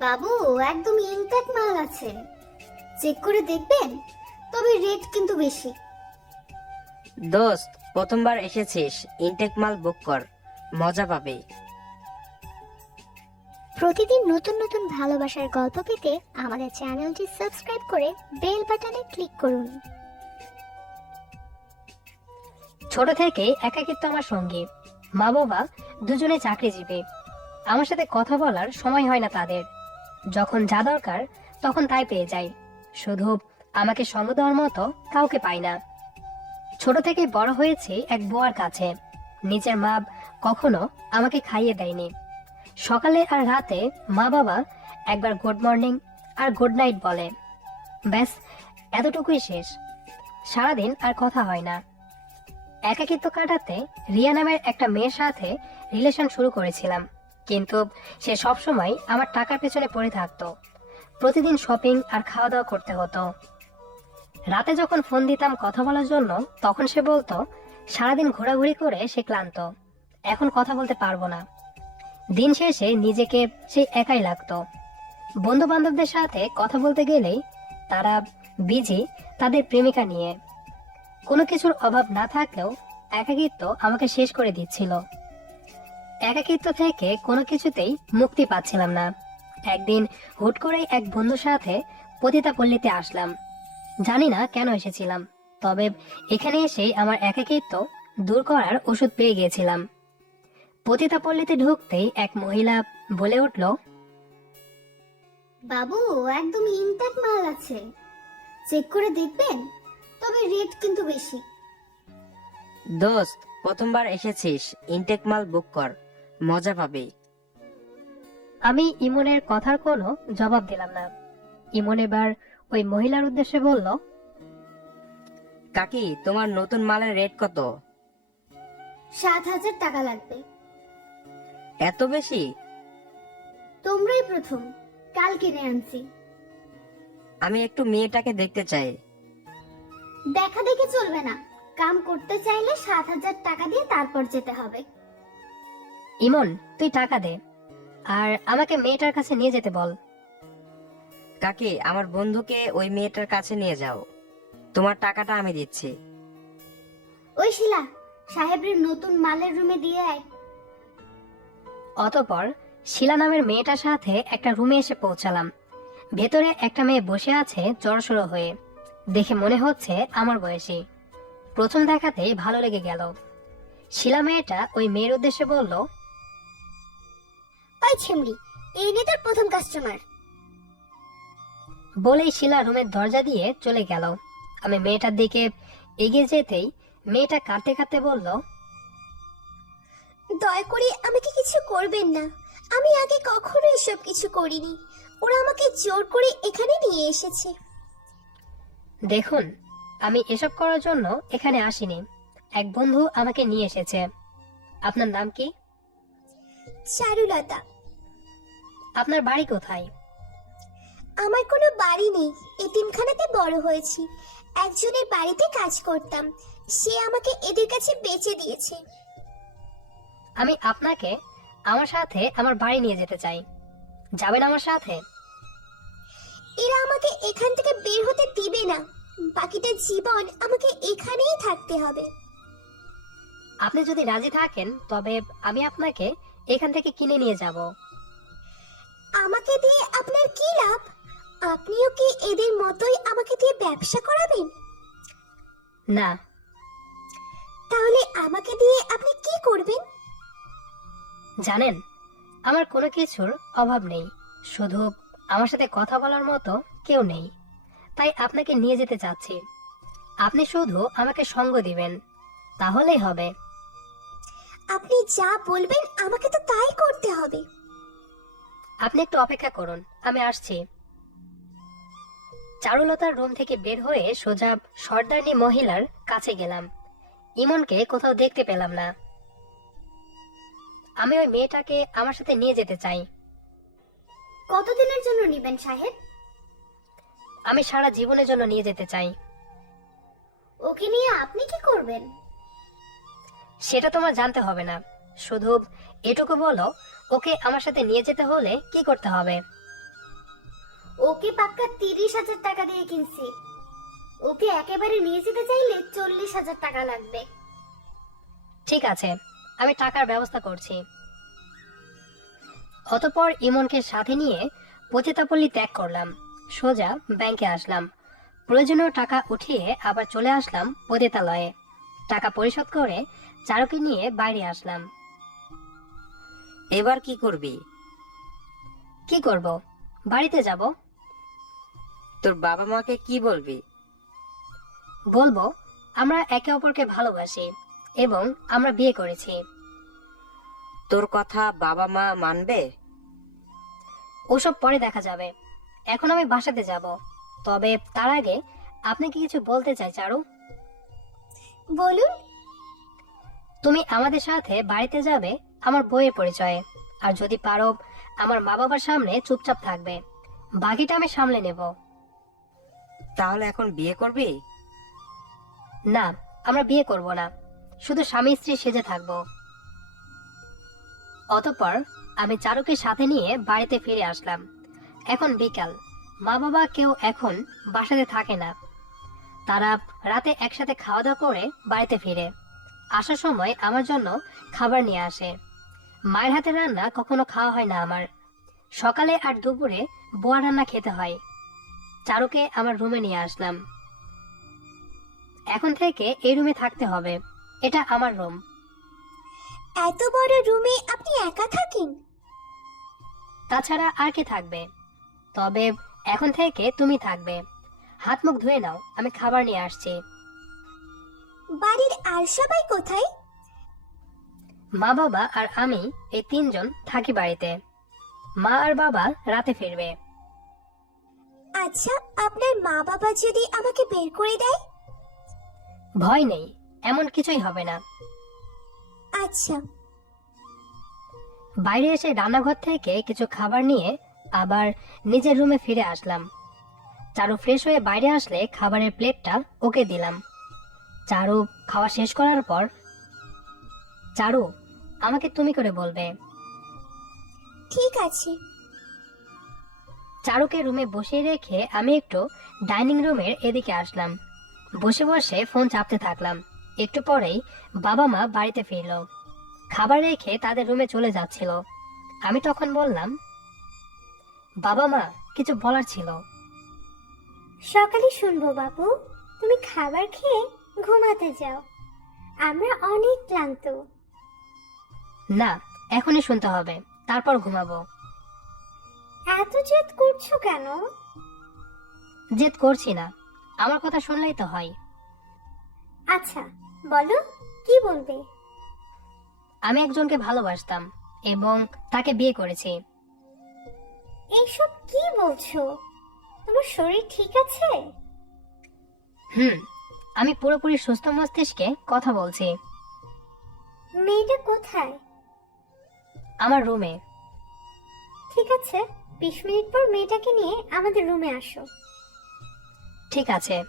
বাবু একদম ইনটেক মাল আছে। চেক করে দেখবেন তবে রেট কিন্তু বেশি। দোস্ত প্রথমবার এসেছিস ইনটেক মাল বুক কর মজা পাবে। প্রতিদিন নতুন নতুন ভালোবাসার গল্প পেতে আমাদের চ্যানেলটি সাবস্ক্রাইব করে বেল বাটনে ক্লিক করুন। ছোট থেকে একাকিত্ব আমার সঙ্গী। মা বাবা দুজনে চাকরিজীবী। আমার সাথে কথা বলার সময় হয় না তাদের। যখন যা দরকার, তখন তাই পেয়ে যাই। শুধু আমাকে সঙ্গ দেওয়ার মতো কাউকে পাই না। ছোট থেকে বড় হয়েছি এক বুয়ার কাছে। নিজের মা কখনো আমাকে খাইয়ে দেয়নি। সকালে আর রাতে মা বাবা একবার গুড মর্নিং আর গুড নাইট বলে। ব্যাস, এতটুকুই শেষ। সারাদিন আর কথা হয় না। একাকিত্ব কাটাতে রিয়া নামের একটা মেয়ের সাথে রিলেশন শুরু করেছিলাম। কিন্তু সে সবসময় আমার টাকার পেছনে পড়ে থাকতো। প্রতিদিন শপিং আর খাওয়া দাওয়া করতে হতো। রাতে যখন ফোন দিতাম কথা বলার জন্য, তখন সে বলতো, সারাদিন ঘোরাঘুরি করে সে ক্লান্ত। এখন কথা বলতে পারব না। দিন শেষে নিজেকে সে একাই লাগতো। বন্ধু বান্ধবদের সাথে কথা বলতে গেলেই তারা বিজি তাদের প্রেমিকা নিয়ে। কোনো কিছুর অভাব না থাকলেও একাকিত্ব আমাকে শেষ করে দিচ্ছিল। একাকিত্ব থেকে কোনো কিছুতেই মুক্তি পাচ্ছিলাম না। একদিন হুট করেই এক বন্ধুর সাথে পতিতা পল্লীতে আসলাম। জানি না কেন এসেছিলাম তবে এখানে এসেই আমার একাকিত্ব দূর করার ওষুধ পেয়ে গিয়েছিলাম। পতিতা পল্লীতে ঢুকতেই এক মহিলা বলে উঠল বাবু একদম ইনটেক মাল আছে। চেক করে দেখবেন তবে রেট কিন্তু বেশি। দোস্ত প্রথমবার এসেছিস। ইনটেক মাল বুক কর। মজা পাবে আমি ইমনের কথার কোনো জবাব দিলাম না। ইমন এবার ওই মহিলার উদ্দেশ্যে বলল কাকি তোমার নতুন মালের রেট কত? সাত হাজার টাকা লাগবে। এত বেশি? তোমরাই প্রথম। কাল কিনে আনছি। আমি একটু মেয়েটাকে দেখতে চাই। দেখা দেখে চলবে না। কাম করতে চাইলে সাত হাজার টাকা দিয়ে তারপর যেতে হবে। ইমন তুই টাকা দে। আর আমাকে মেয়েটার কাছে নিয়ে যেতে বল। কাকি আমার বন্ধুকে ওই মেয়েটার কাছে নিয়ে যাও। তোমার টাকাটা আমি দিচ্ছি। ওই শিলা সাহেবের নতুন মালের রুমে দিয়ে আয়। অতপর শিলা নামের মেয়েটার সাথে একটা রুমে এসে পৌঁছালাম। ভেতরে একটা মেয়ে বসে আছে জড়সড় হয়ে। দেখে মনে হচ্ছে আমার বয়সী। প্রথম দেখাতেই ভালো লেগে গেল। শিলা মেয়েটা ওই মেয়ের উদ্দেশ্যে বলল ওই ছেমড়ি এই তোর প্রথম কাস্টমার বলেই শিলা রুমের দরজা দিয়ে চলে গেল। আমি মেয়েটার দিকে এগিয়ে যেতেই মেয়েটা কাঁদতে কাঁদতে বলল দয়া করে আমাকে কিছু করবেন না। আমি আগে কখনো এসব কিছু করিনি। ওরা আমাকে জোর করে এখানে নিয়ে এসেছে। দেখুন আমি এসব করার জন্য এখানে আসিনি। এক বন্ধু আমাকে নিয়ে এসেছে। আপনার নাম কি? চারুলতা। আপনার বাড়ি কোথায়? আমার কোনো বাড়ি নেই। এতিমখানাতে বড় হয়েছি। একজনের বাড়িতে কাজ করতাম। সে আমাকে এদের কাছে বেচে দিয়েছে। আমি আপনাকে আমার সাথে আমার বাড়ি নিয়ে যেতে চাই। যাবেন আমার সাথে? এরা আমাকে এখান থেকে বের হতে দিবে না। বাকিটা জীবন আমাকে এখানেই থাকতে হবে। আপনি যদি রাজি থাকেন তবে আমি আপনাকে এখান থেকে কিনে নিয়ে যাব। আমাকে দিয়ে আপনার কি লাভ? আপনিও কি এদের মতোই আমাকে দিয়ে ব্যবসা করাবেন? না। তাহলে আমাকে দিয়ে আপনি কি করবেন? জানেন আমার কোনো কিছুর অভাব নেই। শুধু আমার সাথে কথা বলার মতো কেউ নেই। তাই আপনাকে নিয়ে যেতে চাচ্ছি। আপনি শুধু আমাকে সঙ্গ দিবেন। তাহলেই হবে। আপনি যা বলবেন আমাকে তো তাই করতে হবে। আপনি একটু অপেক্ষা করুন আমি আসছি। চারুলতার রুম থেকে বের হয়ে সোজা সর্দারনি মহিলার কাছে গেলাম। ইমনকে কোথাও দেখতে পেলাম না। আমি ওই মেয়েটাকে আমার সাথে নিয়ে যেতে চাই। কতদিনের জন্য নিবেন সাহেব? আমি সারা জীবনের জন্য নিয়ে যেতে চাই। ওকে নিয়ে আপনি কি করবেন? সেটা তোমার জানতে হবে না। শুধু এটুকু বলো ওকে আমার সাথে নিয়ে যেতে হলে কি করতে হবে? ওকে পাক্কা তিরিশ হাজার টাকা দিয়ে কিনছি। ওকে একেবারে নিয়ে যেতে চাইলে চল্লিশ হাজার টাকা লাগবে। ঠিক আছে আমি টাকার ব্যবস্থা করছি। অতপর ইমনকে সাথে নিয়ে পতিতাপল্লী ত্যাগ করলাম। সোজা ব্যাংকে আসলাম। প্রয়োজনীয় টাকা উঠিয়ে আবার চলে আসলাম পতিতালয়ে। টাকা পরিশোধ করে চারুকে নিয়ে বাইরে আসলাম। এবার কি করবি? কি করব? বাড়িতে যাব। তোর বাবা মাকে কি বলবি? বলব আমরা একে অপরকে ভালোবাসি এবং আমরা বিয়ে করেছি। তোর কথা বাবা মা মানবে? ওসব পরে দেখা যাবে। এখন আমি বাসাতে যাব। তবে তার আগে আপনি কি কিছু বলতে চাই চারু? বলুন। তুমি আমাদের সাথে বাড়িতে যাবে আমার বইয়ের পরিচয়ে আর যদি পারো আমার মা বাবার সামনে চুপচাপ থাকবে। বাকিটা আমি সামলে নেব। তাহলে এখন বিয়ে করবি? না আমরা বিয়ে করব না। শুধু স্বামী স্ত্রী সেজে থাকব। অতঃপর আমি চারুকে সাথে নিয়ে বাড়িতে ফিরে আসলাম। এখন বিকাল। মা বাবা কেউ এখন বাসাতে থাকে না। তারা রাতে একসাথে খাওয়া দাওয়া করে বাড়িতে ফিরে। আসার সময় আমার জন্য খাবার নিয়ে আসে। মায়ের হাতে রান্না কখনো খাওয়া হয় না আমার। সকালে আর দুপুরে বোয়া রান্না খেতে হয়। চারুকে আমার রুমে নিয়ে আসলাম। এখন থেকে এই রুমে থাকতে হবে। এটা আমার রুম। এত বড় রুমে আপনি একা থাকেন? তাছাড়া আর কে থাকবে? তবে এখন থেকে তুমি থাকবে। হাত মুখ ধুয়ে নাও আমি খাবার নিয়ে আসছি। বাড়ির আর সবাই কোথায়? মা বাবা আর আমি এই তিনজন থাকি বাড়িতে। মা আর বাবা রাতে ফিরবে। আচ্ছা আপনার মা বাবা যদি আমাকে বের করে দেয়? ভয় নেই এমন কিছুই হবে না। আচ্ছা। বাইরে এসে রান্নাঘর থেকে কিছু খাবার নিয়ে আবার নিজের রুমে ফিরে আসলাম। চারু ফ্রেশ হয়ে বাইরে আসলে খাবারের প্লেটটা ওকে দিলাম। চারু খাওয়া শেষ করার পর চারু আমাকে তুমি করে বলবে। ঠিক আছে। চারুকে রুমে বসিয়ে রেখে আমি একটু ডাইনিং রুমের এদিকে আসলাম। বসে বসে ফোন চাপতে থাকলাম। একটু পরেই বাবা মা বাড়িতে ফিরল। খাবার রেখে তাদের রুমে চলে যাচ্ছিল। আমি তখন বললাম বাবা মা কিছু বলার ছিল। সকালে শুনব বাবু তুমি খাবার খেয়ে ঘুমাতে যাও। আমরা অনেক ক্লান্ত। না এখনই শুনতে হবে। তারপর ঘুমাবো। এত জেদ করছ কেন? জেদ করছি না। আমার কথা শুনলেই তো হয়। আচ্ছা বলো কি বলবে? আমি একজনকে ভালোবাসতাম এবং তাকে বিয়ে করেছি। এইসব কি বলছো? তোমার শরীর ঠিক আছে? হুম আমি পুরোপুরি সুস্থ মস্তিষ্কে কথা বলছি। মেয়েটা কোথায়? আমার রুমে। ঠিক আছে বিশ মিনিট পর মেয়েটাকে নিয়ে আমাদের রুমে আসো। ঠিক আছে।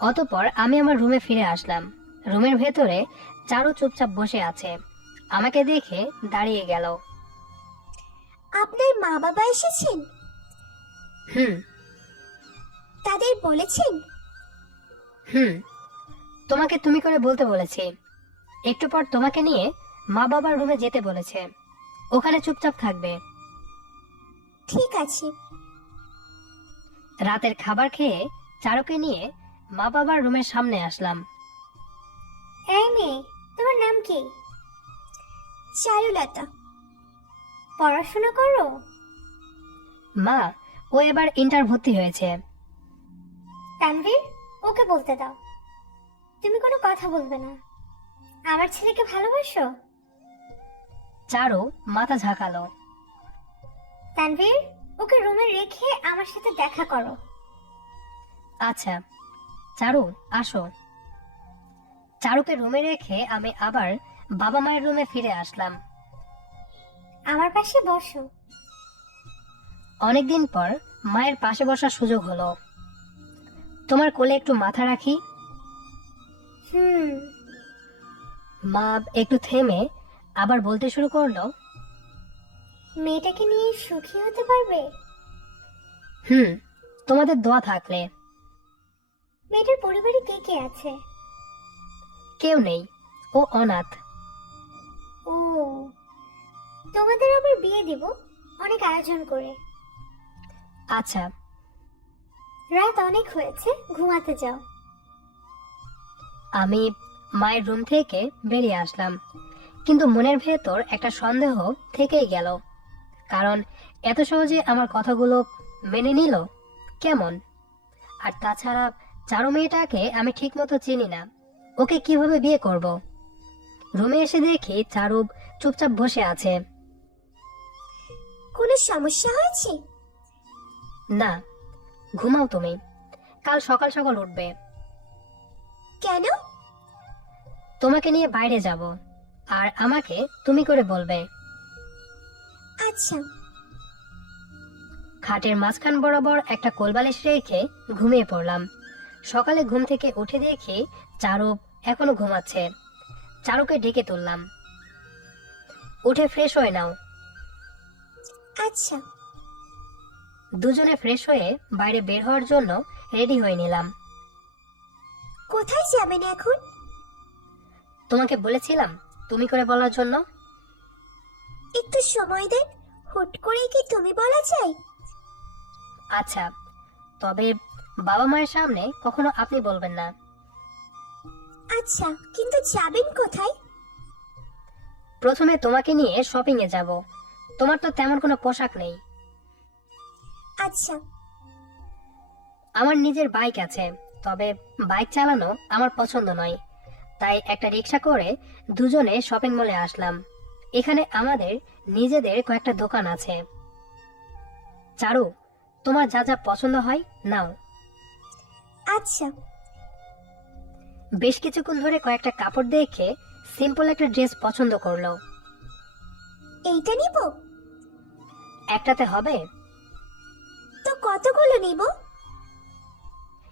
অতপর আমি আমার রুমে ফিরে আসলাম। রুমের ভেতরে চারু চুপচাপ বসে আছে। আমাকে দেখে দাঁড়িয়ে গেল। আপনার মা বাবা এসেছেন? হুম। তাদের বলেছেন? হুম। তোমাকে তুমি করে বলতে বলেছি। একটু পর তোমাকে নিয়ে মা বাবার রুমে যেতে বলেছে। ওখানে চুপচাপ থাকবে। ঠিক আছে। রাতের খাবার খেয়ে চারুকে নিয়ে মা বাবার রুমের সামনে আসলাম। এই মেয়ে তোমার নাম কি? চারুলতা। পড়াশোনা করো? মা ও এবার ইন্টার ভর্তি হয়েছে। তানভীর ওকে বলতে দাও। তুমি কোনো কথা বলবে না। আমার ছেলেকে ভালোবাসো? চারু মাথা ঝাঁকালো। তানভীর ওকে রুমে রেখে আমার সাথে দেখা করো। আচ্ছা চারু আসো। চারুকে রুমে রেখে আমি আবার বাবা মায়ের রুমে ফিরে আসলাম। আমার পাশে বসো। অনেকদিন পর মায়ের পাশে বসার সুযোগ হলো। তোমার কোলে একটু মাথা রাখি? হুম। মা একটু থেমে আবার বলতে শুরু করল মেয়েটাকে নিয়ে সুখী হতে পারবে? হুম তোমাদের দোয়া থাকলে। মেয়েটার পরিবারে কে কে আছে? কেউ নেই ও অনাথ। ও তোমাদের আবার বিয়ে দিব? অনেক আয়োজন করে। আচ্ছা। রাত অনেক হয়েছে ঘুমাতে যাও। আমি মায়ের রুম থেকে বেরিয়ে আসলাম। কিন্তু মনের ভেতর একটা সন্দেহ থেকেই গেল। কারণ এত সহজে আমার কথাগুলো মেনে নিল কেমন? আর তাছাড়া চারু মেয়েটাকে আমি ঠিকমতো চিনি না। ওকে কীভাবে বিয়ে করব? রুমে এসে দেখি চারু চুপচাপ বসে আছে। কোনো সমস্যা হয়েছে? না ঘুমাও তুমি। কাল সকাল সকাল উঠবে। কেন? তোমাকে নিয়ে বাইরে যাব। আর আমাকে তুমি করে বলবে। আচ্ছা। খাটের মাঝখান বরাবর একটা কোলবালিশ রেখে ঘুমিয়ে পড়লাম। সকালে ঘুম থেকে উঠে দেখি চারু এখনও ঘুমাচ্ছে। চারুকে ডেকে তুললাম। উঠে ফ্রেশ হয়ে নাও। আচ্ছা। দুজনে ফ্রেশ হয়ে বাইরে বের হওয়ার জন্য রেডি হয়ে নিলাম। কোথায় যাবেন এখন? তোমাকে বলেছিলাম তুমি করে বলার জন্য? একটু সময় দেন হুট করে কি তুমি বলা যায়? আচ্ছা তবে বাবা মায়ের সামনে কখনো আপনি বলবেন না। আচ্ছা কিন্তু যাবেন কোথায়? প্রথমে তোমাকে নিয়ে শপিং এ যাব। তোমার তো তেমন কোনো পোশাক নেই। আচ্ছা। আমার নিজের বাইক আছে তবে বাইক চালানো আমার পছন্দ নয়। তাই একটা রিক্সা করে দুজনে শপিং মলে আসলাম। এখানে আমাদের নিজেদের কয়েকটা দোকান আছে। চারু তোমার যা যা পছন্দ হয় নাও। আচ্ছা। বেশ কিছুক্ষণ ধরে কয়েকটা কাপড় দেখে সিম্পল একটা ড্রেস পছন্দ করল। এইটা নিব? একটাতে হবে। তো কতগুলো নিব?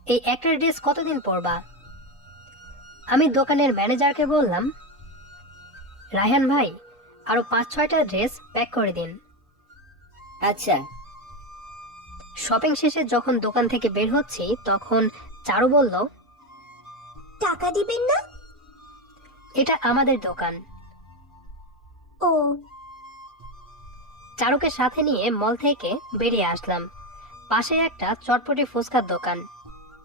এই একটা ড্রেস কতদিন পরবা? আমি দোকানের ম্যানেজারকে বললাম রায়হান ভাই আরও পাঁচ ছয়টা ড্রেস প্যাক করে দিন। আচ্ছা। শপিং শেষে যখন দোকান থেকে বের হচ্ছি তখন চারু বলল টাকা দিবেন না? এটা আমাদের দোকান। ও। চারুকে সাথে নিয়ে মল থেকে বেরিয়ে আসলাম। পাশে একটা চটপটি ফুচকার দোকান।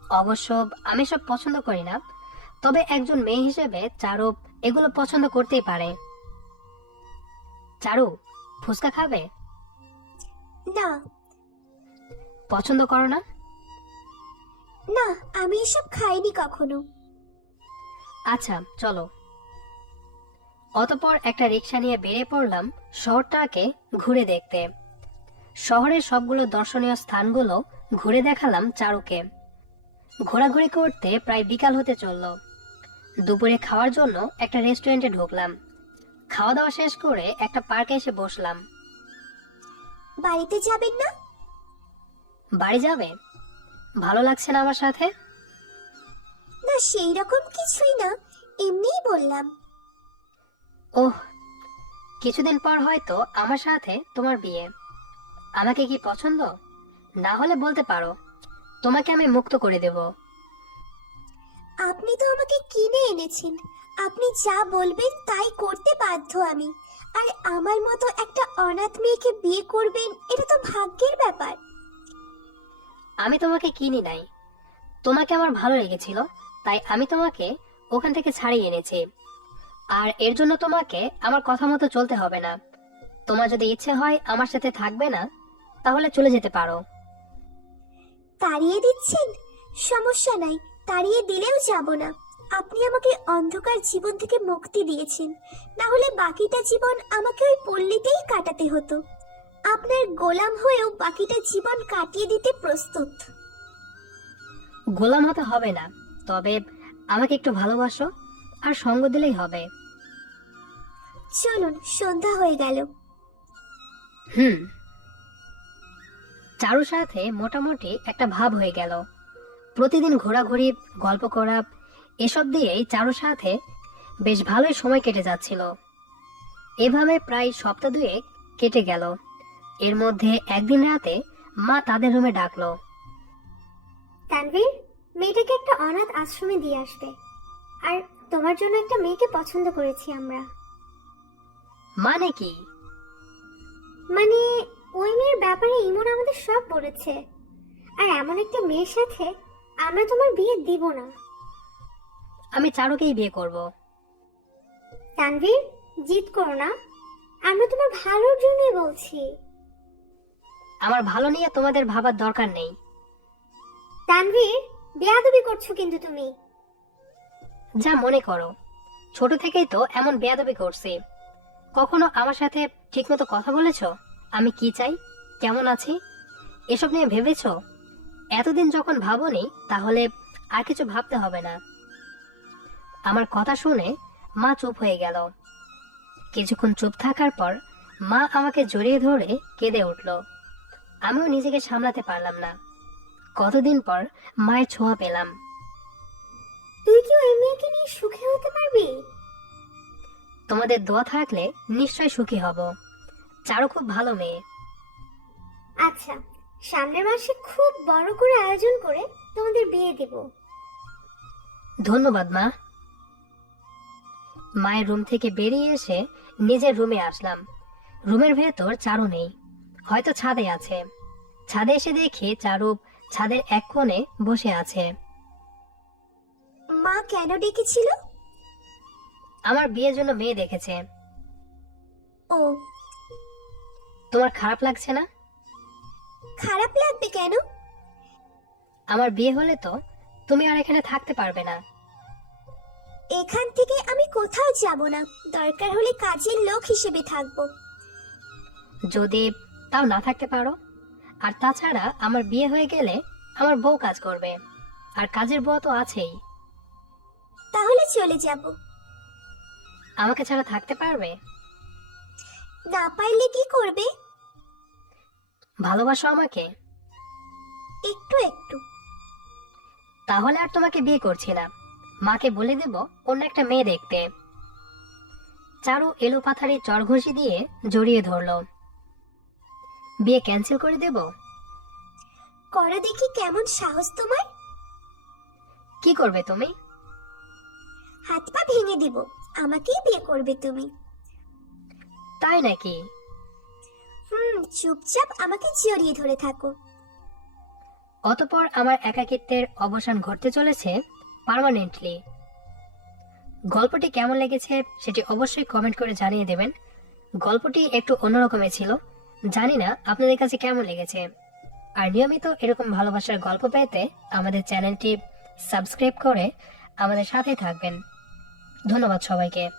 অবশ্য আমি সব পছন্দ করি না তবে একজন মেয়ে হিসেবে চারু এগুলো পছন্দ করতেই পারে। চারু ফুচকা খাবে? না। পছন্দ করো না? না আমি এসব খাইনি কখনো। আচ্ছা চলো। অতপর একটা রিক্সা নিয়ে বেরিয়ে পড়লাম শহরটাকে ঘুরে দেখতে। শহরের সবগুলো দর্শনীয় স্থানগুলো ঘুরে দেখালাম চারুকে। ঘোরাঘুরি করতে প্রায় বিকাল হতে চলল। দুপুরে খাওয়ার জন্য একটা রেস্টুরেন্টে ঢুকলাম। খাওয়া দাওয়া শেষ করে একটা পার্কে এসে বসলাম। বাড়িতে যাবেন না? বাড়ি যাবে? ভালো লাগছে না আমার সাথে? না সেই রকম কিছুই না। এমনিই বললাম। ওহ কিছুদিন পর হয়তো আমার সাথে তোমার বিয়ে। আমাকে কি পছন্দ? না হলে বলতে পারো। তোমাকে আমি মুক্ত করে দেব। আপনি তো আমাকে কিনে এনেছেন। আপনি যা বলবেন তাই করতে বাধ্য আমি। আর আমার মতো একটা অনাথ মেয়েকে বিয়ে করবেন এটা তো ভাগ্যের ব্যাপার। আমি তোমাকে কিনি নাই। তোমাকে আমার ভালো লেগেছিল তাই আমি তোমাকে ওখান থেকে ছাড়িয়ে এনেছি। আর এর জন্য তোমাকে আমার কথা মতো চলতে হবে না। তোমার যদি ইচ্ছে হয় আমার সাথে থাকবে না তাহলে চলে যেতে পারো। তাড়িয়ে দিচ্ছেন? সমস্যা নাই। তাড়িয়ে দিলেও যাব না। আপনি আমাকে অন্ধকার জীবন থেকে মুক্তি দিয়েছেন। না হলে বাকিটা জীবন আমাকে ওই পল্লীতেই কাটাতে হতো। আপনার গোলাম হয়েও বাকিটা জীবন কাটিয়ে দিতে প্রস্তুত। গোলাম হতে হবে না তবে আমাকে একটু ভালোবাসো আর সঙ্গ দিলেই হবে। চলুন সন্ধ্যা হয়ে গেল। হুম। চারুর সাথে মোটামুটি একটা ভাব হয়ে গেল। প্রতিদিন ঘোরাঘুরি গল্প করা এসব দিয়েই চারুর সাথে বেশ ভালোই সময় কেটে যাচ্ছিল। এভাবে প্রায় সপ্তাহ দুয়েক কেটে গেল। এর মধ্যে একদিন রাতে মা তাদের রুমে ডাকলো। তানভীর মেয়েটাকে একটা অনাথ আশ্রমে দিয়ে আসবে। আর তোমার জন্য একটা মেয়েকে পছন্দ করেছি আমরা। মানে কি? মানে ওই মেয়ের ব্যাপারে ইমন আমাদের সব বলেছে। আর এমন একটা মেয়ের সাথে আমরা তোমার বিয়ে দিব না। আমি চারুকেই বিয়ে করব। তানভীর জিদ করো না। আমরা তোমার ভালোর জন্যই বলছি। আমার ভালো নিয়ে তোমাদের ভাবার দরকার নেই। তানভীর বেয়াদবি করছ কিন্তু তুমি। যা মনে করো। ছোট থেকেই তো এমন বেয়াদবি করছি। কখনো আমার সাথে ঠিকমতো কথা বলেছ? আমি কি চাই? কেমন আছি? এসব নিয়ে ভেবেছ? এতদিন যখন ভাবনি তাহলে আর কিছু ভাবতে হবে না। আমার কথা শুনে মা চুপ হয়ে গেল। কিছুক্ষণ চুপ থাকার পর মা আমাকে জড়িয়ে ধরে কেঁদে উঠল। আমিও নিজেকে সামলাতে পারলাম না। কতদিন পর মায়ের ছোঁয়া পেলাম। তুই কি ওই মেয়েকে নিয়ে সুখী হতে পারবি? তোমাদের দোয়া থাকলে নিশ্চয় সুখী হব। চারু খুব ভালো মেয়ে। আচ্ছা সামনের মাসে খুব বড় করে আয়োজন করে তোমাদের বিয়ে দিব। ধন্যবাদ মা। মায়ের রুম থেকে বেরিয়ে এসে নিজের রুমে আসলাম। রুমের ভেতর চারু নেই হয়তো ছাদে আছে। ছাদে এসে দেখি চারু ছাদের এক কোণে বসে আছে। মা কেন ডেকেছিল? আমার বিয়ের জন্য মেয়ে দেখেছে। ও। তোমার খারাপ লাগছে না? খারাপ লাগবে কেন? আমার বিয়ে হলে তো তুমি আর এখানে থাকতে পারবে না। এখান থেকে আমি কোথাও যাব না। দরকার হলে কাজের লোক হিসেবে থাকব। যদি তাও না থাকতে পারো। আর তাছাড়া আমার বিয়ে হয়ে গেলে আমার বউ কাজ করবে। আর কাজের বউ তো আছেই। তাহলে চলে যাব। আমাকে ছাড়া থাকতে পারবে? না পারলে কি করবে? ভালোবাসো আমাকে? একটু একটু। তাহলে আর তোমাকে বিয়ে করছি না। মাকে বলে দেব অন্য একটা মেয়ে দেখতে। চারু এলো পাথারি চর ঘষি দিয়ে জড়িয়ে ধরলো। বিয়ে ক্যান্সেল করে দেব? করা দেখি কেমন সাহস তোমার। কি করবে তুমি? হাত পা ভেঙে দিব আমাকেই বিয়ে করবে তুমি। তাই নাকি? চুপচাপ আমাকে জড়িয়ে ধরে থাকো। অতপর আমার একাকিত্বের অবসান ঘটতে চলেছে পার্মানেন্টলি গল্পটি কেমন লেগেছে সেটি অবশ্যই কমেন্ট করে জানিয়ে দেবেন। গল্পটি একটু অন্যরকমের ছিল। জানি না আপনাদের কাছে কেমন লেগেছে। আর নিয়মিত এরকম ভালোবাসার গল্প পেতে আমাদের চ্যানেলটি সাবস্ক্রাইব করে আমাদের সাথেই থাকবেন। ধন্যবাদ সবাইকে।